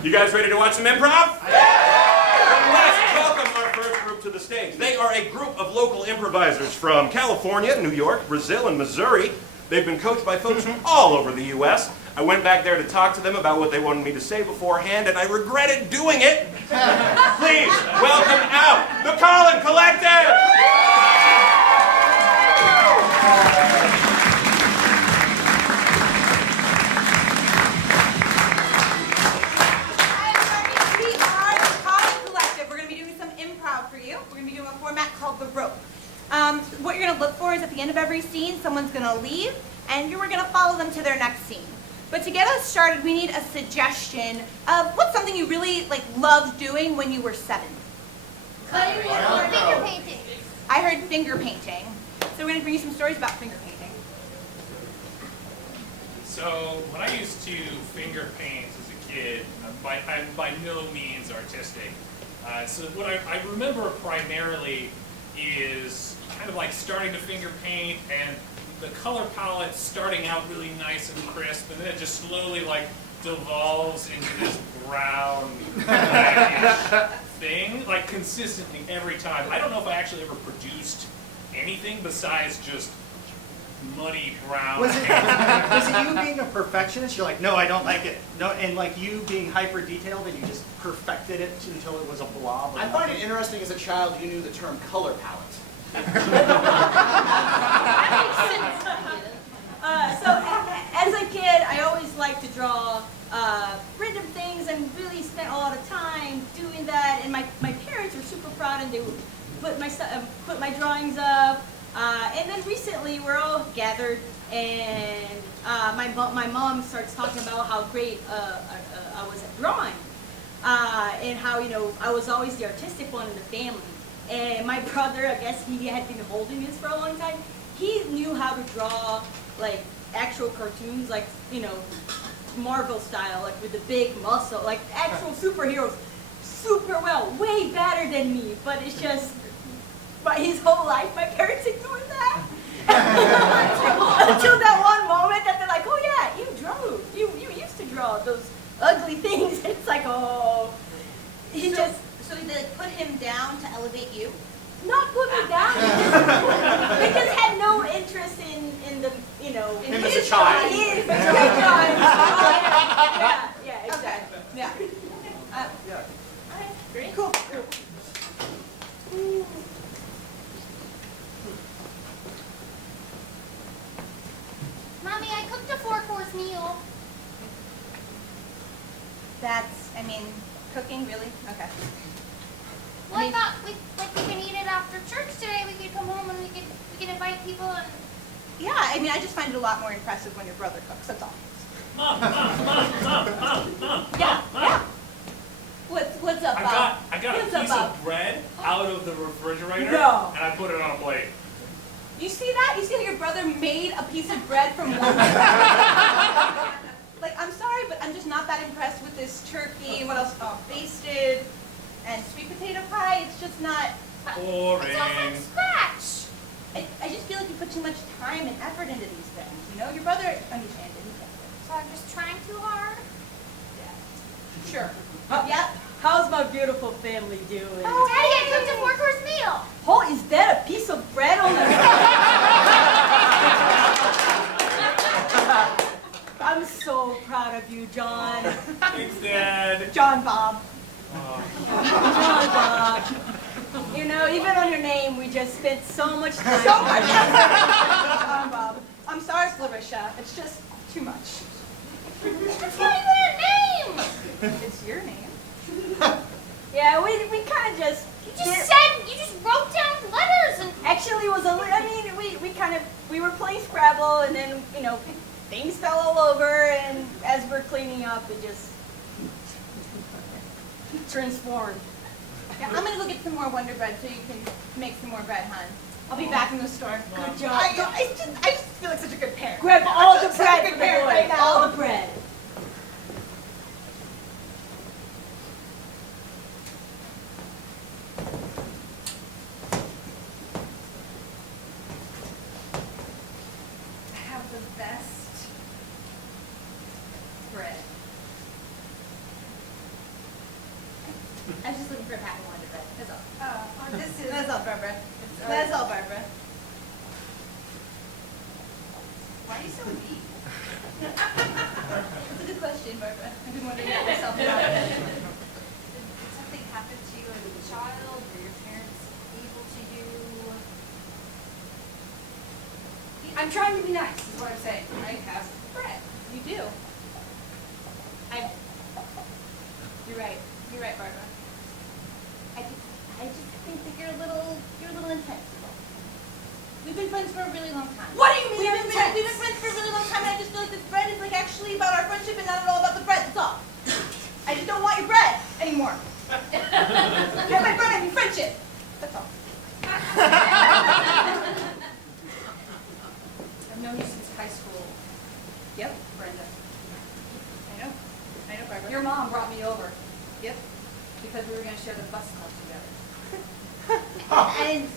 You guys ready to watch some improv? Yeah! Let's welcome our first group to the stage. They are a group of local improvisers from California, New York, Brazil, and Missouri. They've been coached by folks from all over the U.S. I went back there to talk to them about what they wanted me to say beforehand, and I regretted doing it. Please welcome out the Colin Collective! Called the rope. What you're going to look for is at the end of every scene, someone's going to leave, and you're going to follow them to their next scene. But to get us started, we need a suggestion of what's something you really loved doing when you were 7. Cutting wood or finger painting. I heard finger painting. So we're going to bring you some stories about finger painting. So when I used to finger paint as a kid, I'm by no means artistic. So what I remember primarily is kind of like starting to finger paint and the color palette starting out really nice and crisp, and then it just slowly devolves into this brown blackish thing, consistently every time. I don't know if I actually ever produced anything besides just muddy brown. Was it you being a perfectionist? You're like, no, I don't like it. No, and you being hyper detailed and you just perfected it until it was a blob. I find it interesting as a child you knew the term color palette. So as a kid, I always liked to draw random things and really spent a lot of time doing that. And my parents were super proud, and they would put my drawings up. And then recently, we're all gathered, and my mom starts talking about how great I was at drawing, and how I was always the artistic one in the family. And my brother, I guess he had been holding this for a long time. He knew how to draw actual cartoons, Marvel style, with the big muscle, actual superheroes, super well, way better than me. But it's just. But his whole life, my parents ignored that. Until that one moment that they're like, oh yeah, you used to draw those ugly things. And it's like, oh. So they put him down to elevate you? Not put me down. They just had no interest in the, in him as a child. His drawing. Yeah, exactly. Yeah. Yeah. Okay, great. Cool. Mommy, I cooked a 4-course meal. Cooking, really? Okay. Well, I thought we can eat it after church today. We could come home and we could invite people and. Yeah, I just find it a lot more impressive when your brother cooks, that's all. Mom. Yeah. What's up, Bob? I got a piece of bread out of the refrigerator, No. and I put it on a plate. You see that? You see how your brother made a piece of bread from one? I'm sorry, but I'm just not that impressed with this turkey and what else? Basted and sweet potato pie. It's just not. Boring. It's all from scratch. I just feel like you put too much time and effort into these things. Your brother understands it. He gets it. So I'm just trying too hard. Yeah. Sure. Yeah. How's my beautiful family doing? Oh, Daddy, I cooked a 4-course meal. Oh, is that a piece of bread on the... I'm so proud of you, John. Thanks, Dad. John Bob. John Bob. Even on your name, we just spent so much time. So much effort. John Bob. I'm sorry, Clarissa. It's just too much. It's not even a name. It's your name. Yeah, we kind of just... You just wrote down letters and... Actually, it was we were playing Scrabble, and then, things fell all over, and as we're cleaning up, it just transformed. Yeah, I'm gonna go get some more Wonder Bread so you can make some more bread, hon. I'll be back in the store. Good job. I just feel like such a good parent. Grab all the Such a bread good for the parent boy. right now. All the bread. I have the best bread. I was just looking for a pack of Wonder Bread. That's all. That's all, Barbara. That's all, Barbara. Why are you so mean? That's a good question, Barbara. I've been wondering that myself a lot. Did something happen to you as a child? Were your parents able to do? I'm trying to be nice, is what I'm saying. I have bread. You do. You're right. You're right, Barbara. I just think that you're a little intense. We've been friends for a really long time. What do you mean We've been friends for a really long time, and I just feel like this bread is like actually about our friendship and not at all about the bread. That's all. I just don't want your bread anymore. And by bread, I mean friendship. That's all. I've known you since high school. Yep. Brenda. I know, Barbara. Your mom brought me over Yep. because we were going to share the bus club together. And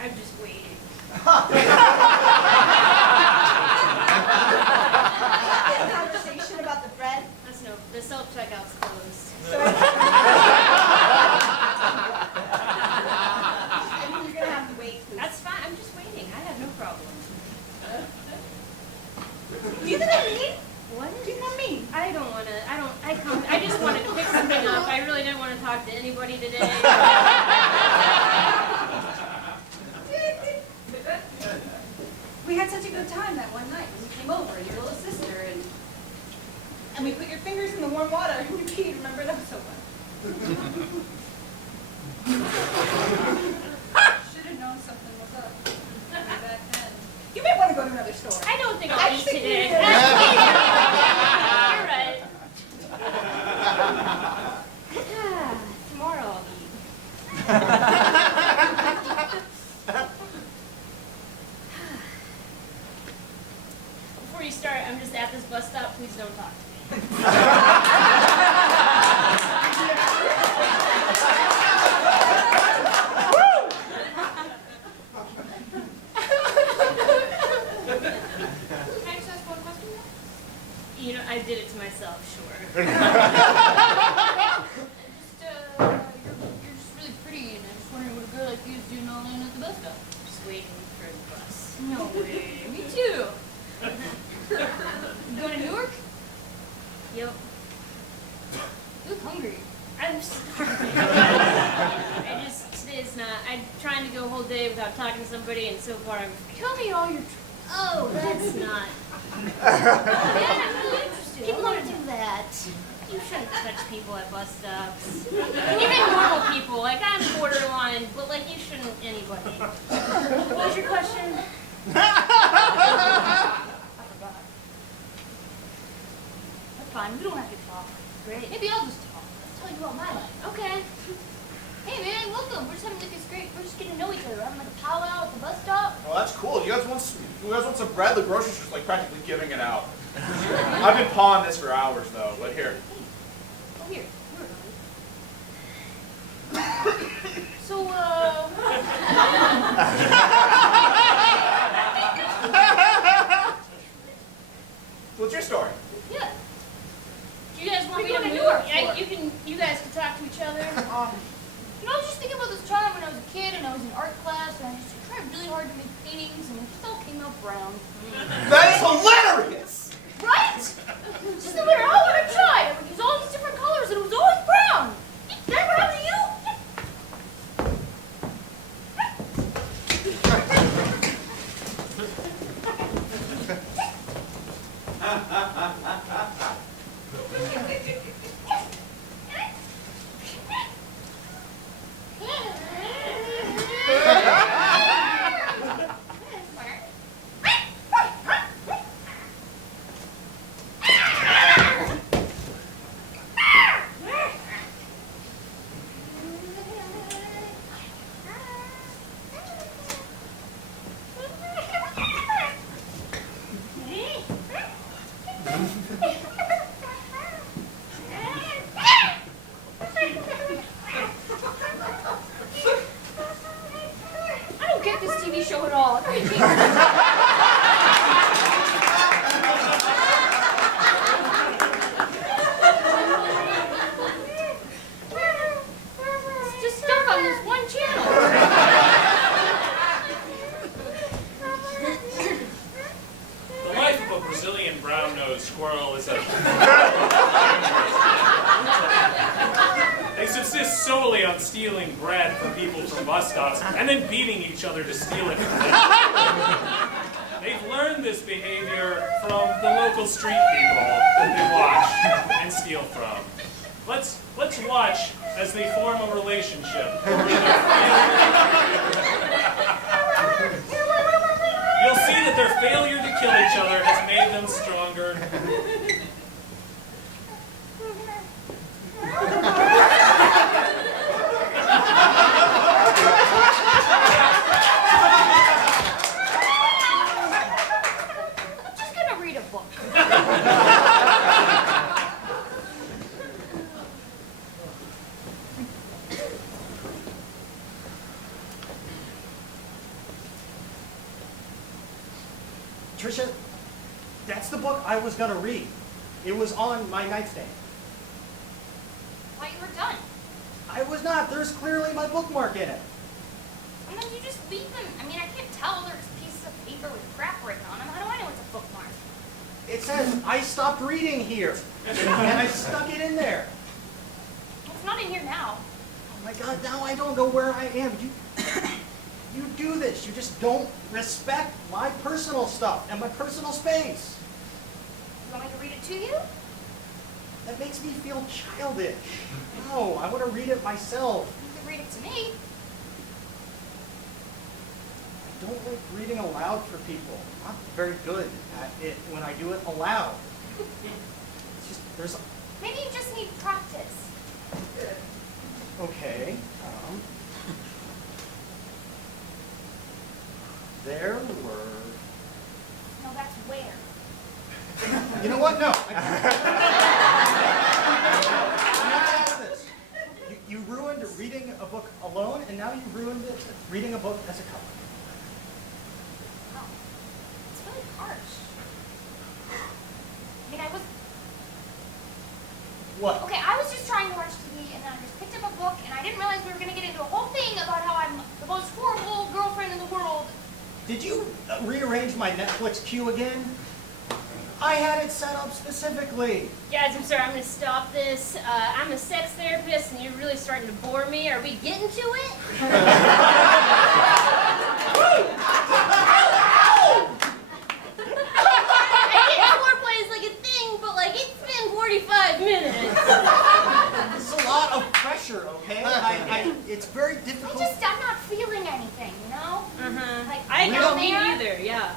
I'm just waiting. Conversation about the bread. That's no, the self-checkout's closed. So I mean, you're gonna have to wait. That's fine, I'm just waiting, I have no problem. Do you think I'm mean? What? Do you think I'm mean? I just wanted to pick something up, I really didn't want to talk to anybody today. We had such a good time that one night when you came over and your little sister And we put your fingers in the warm water and you peed. Remember? That was so fun. should have known something was up way back then. You may want to go to another store. I don't think I I'll eat think you today. did. You're right. Tomorrow I'll eat. Before you start, I'm just at this bus stop. Please don't talk to me. Can I just ask one question? You know, I did it to myself, sure. You're just really pretty, and I just wondering what a girl like you is doing all in at the bus stop. Just waiting for the bus. No way. Me too. You going to Newark? Yep. You look hungry. I'm starving. Today's not. I'm trying to go a whole day without talking to somebody, and so far I'm. Tell me all your. Oh, that's not. Yeah, I'm really interested. People don't do that. You shouldn't touch people at bus stops. Even normal people. Like, I'm borderline, but like, you shouldn't anybody. What was your question? That's fine. We don't have to talk. Great. Maybe I'll just talk. I'll tell you about my life. Okay. Hey man, welcome. We're just having like this great. We're just getting to know each other. We're having like a powwow at the bus stop. Well, that's cool. You guys want some bread? The grocery store's like practically giving it out. I've been pawing this for hours though, but here. Oh here. So What's your story? yeah. Do you guys want me to What are you move? going to Newark for? You guys can talk to each other. You know, I was just thinking about this time when I was a kid and I was in art class and I just tried really hard to make paintings and it just all came out brown. That is hilarious! Right? Just no matter how hard I tried, I would use all these different colors and it was always brown. Did that ever happen to you? around stealing bread from people from bus stops and then beating each other to steal it from them. They've learned this behavior from the local street people that they watch and steal from. Let's watch as they form a relationship. You'll see that their failure to kill each other has made them stronger. I'm just gonna read a book. Trisha, that's the book I was gonna read. It was on my nightstand. I thought you were done. I was not. There's clearly my bookmark in it. Sometimes you just leave them. I mean, I can't tell. There's pieces of paper with crap written on them. How do I know it's a bookmark? It says, I stopped reading here. And I stuck it in there. It's not in here now. Oh my God, now I don't know where I am. You do this. You just don't respect my personal stuff and my personal space. You want me to read it to you? That makes me feel childish. No, I want to read it myself. You can read it to me. I don't like reading aloud for people. I'm not very good at it when I do it aloud. It's just, there's a... Maybe you just need practice. Okay. There were... No, that's where. You know what? No. You ruined reading a book alone, and now you ruined it reading a book as a couple. Oh, it's really harsh. I mean, I was... What? Okay, I was just trying to watch TV, and then I just picked up a book, and I didn't realize we were going to get into a whole thing about how I'm the most horrible girlfriend in the world. Did you rearrange my Netflix queue again? I had it set up specifically. Guys, I'm sorry, I'm going to stop this. I'm a sex therapist, and you're really starting to bore me. Are we getting to it? I get foreplay is like a thing, but like it's been 45 minutes. It's a lot of pressure, okay? It's very difficult. I'm not feeling anything, you know? Like, I down don't me there, either, yeah.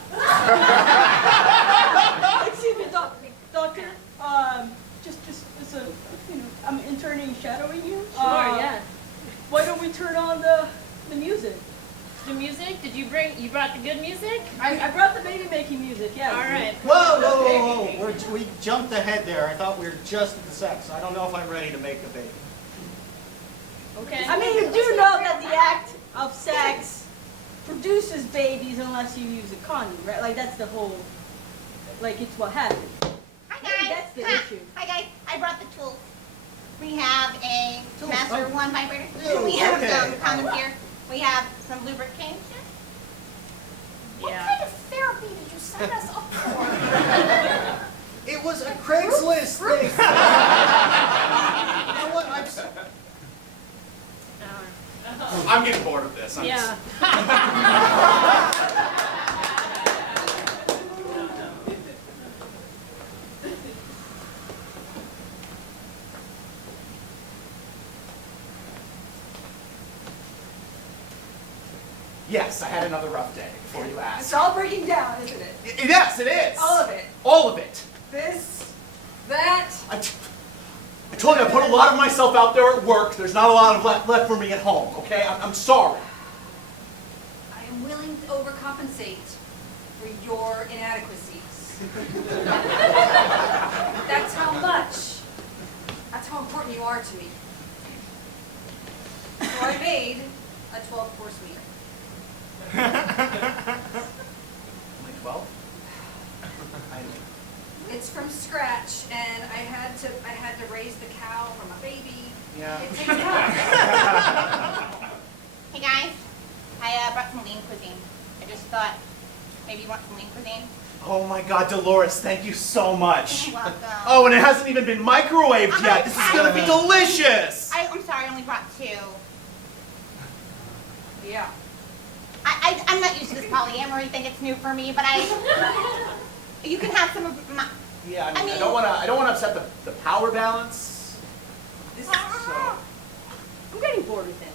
Excuse me, doctor. Just as a, I'm interning, shadowing you. Sure, yeah. Why don't we turn on the music? The music? Did you brought the good music? I brought the baby making music. Yeah. All right. Whoa. We jumped ahead there. I thought we were just at the sex. I don't know if I'm ready to make a baby. Okay. I mean, you do know that the act of sex produces babies unless you use a condom, right? Like that's the whole, like it's what happens. Hi Maybe guys. that's the issue. Hi guys. I brought the tools. We have a Master Oh. 1 vibrator. Ew, We have okay. some condoms here. We have some lubrication. what Yeah. kind of therapy did you sign us up for? It was a Craigslist thing. You know what? I'm getting bored of this. Yeah. Yes, I had another rough day, before you It's asked. all breaking down, isn't it? Yes, it is. All of it. All of it. This, that. I told you I put a lot of myself out there at work. There's not a lot of left for me at home, okay? I'm sorry. I am willing to overcompensate for your inadequacies. That's how much. That's how important you are to me. So I made a 12-course meal. Only 12? It's from scratch, and I had to raise the cow from a baby. Yeah. It takes time. Hey guys. I brought some lean cuisine. I just thought maybe you want some lean cuisine. Oh my God, Dolores, thank you so much. You're welcome. Oh, and it hasn't even been microwaved yet. This is gonna be delicious. I'm sorry, I only brought 2. Yeah. I'm not used to this polyamory thing. It's new for me, but you can have some of my. Yeah, I I mean- don't want to upset the power balance. This is so... I'm getting bored with this.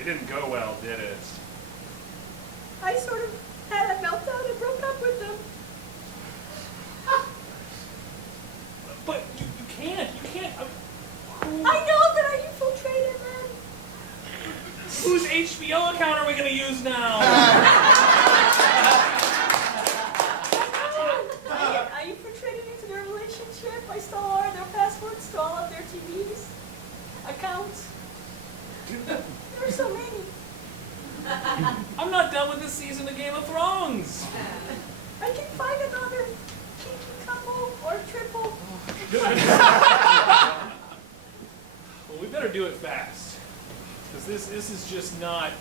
It didn't go well, did it? I sort of had a meltdown and broke up with them. But you can't. I know that I infiltrated them. Whose HBO account are we going to use now? I infiltrated into their relationship. I stole all their passwords to all of their TVs, accounts. There are so many. I'm not done with this season of Game of Thrones. I can find another kinky couple or triple. Well, we better do it fast, because this is just not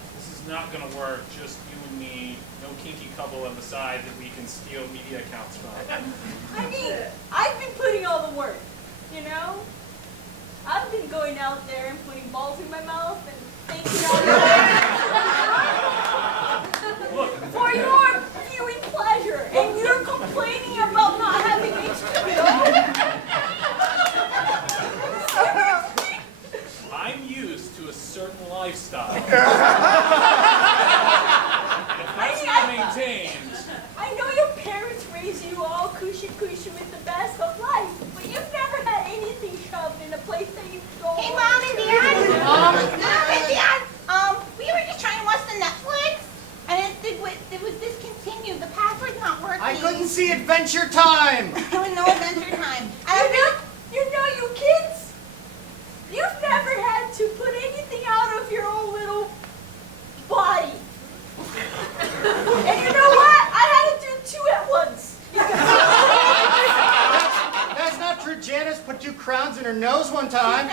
going to work. Just you and me, no kinky couple on the side that we can steal media accounts from. I mean, I've been putting all the work, you know? I've been going out there and putting balls in my mouth and thinking all Look, for your viewing pleasure, and you're complaining about not having HBO? I'm used to a certain lifestyle. If that's not maintained, I know your parents raised you all cushy with the best of life, but you've never had anything shoved in a place that you don't. Hey, Mom and Dad. Mom and Dad. We were just trying to watch the Netflix, and it was discontinued. The password's not working. I couldn't see Adventure Time. There was no Adventure Time. You kids, you've never had to put anything out of your own little body. And you know what? I had to do two at once. That's not true. Janice put 2 crowns in her nose one time.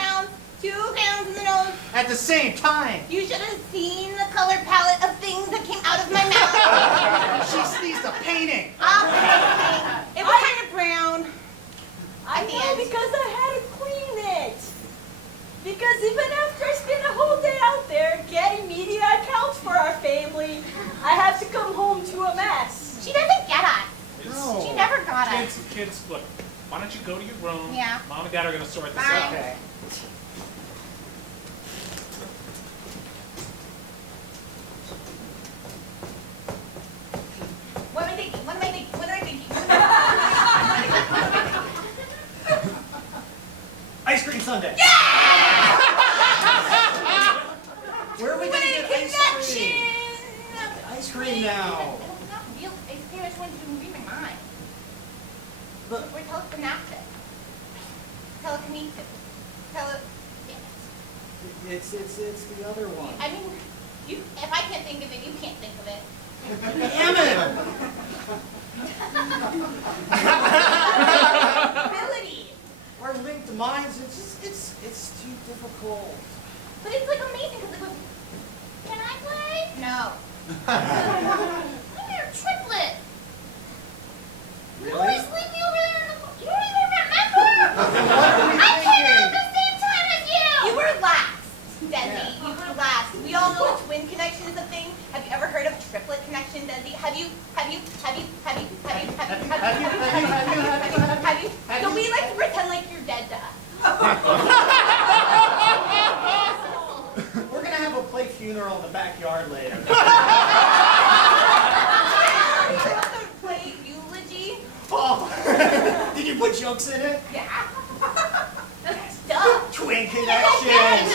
Two crowns in the nose. At the same time. You should have seen the color palette of things that came out of my mouth. She sneezed a painting. It was kind of brown. I know, because I had to clean it. Because even after I spent a whole day out there getting media accounts for our family, I have to come home to a mess. She doesn't get us. No. She never got us. kids, look, why don't you go to your room? Yeah. Mom and Dad are going to sort this Bye. out. Okay. What am I thinking? What am I thinking? What am I thinking? Ice cream sundae. Yeah! Where are we going to get ice cream? Ice cream now. Not real ice cream. I just wanted to read my mind. Look. We're telekinetic. Telekinesis. It's the other one. I mean, if I can't think of it, you can't think of it. Damn it! Ability. Our linked minds, it's too difficult. But it's like amazing because it was. Can I play? No. You're a triplet. You Really? always leave me over there in the. You don't even remember? What are we I came out at thinking? the same time as you. You were last, Desi. You were last. We all know a twin connection is a thing. Have you ever heard of triplet connection, Desi? Have you? So we like to pretend like you're dead to us. We're going to have a play funeral in the backyard later. Play eulogy. Oh, did you put jokes in it? Yeah. Duh. Twin connections.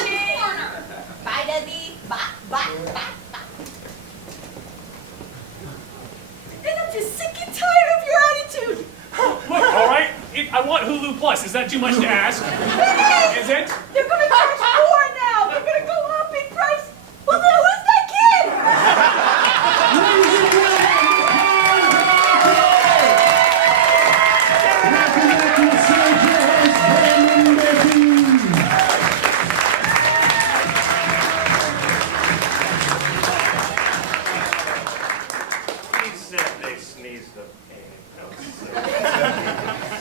Bye, Desi. Bye. And I'm just sick and tired of your attitude. Look, all right, I want Hulu Plus. Is that too much to ask? Is it? There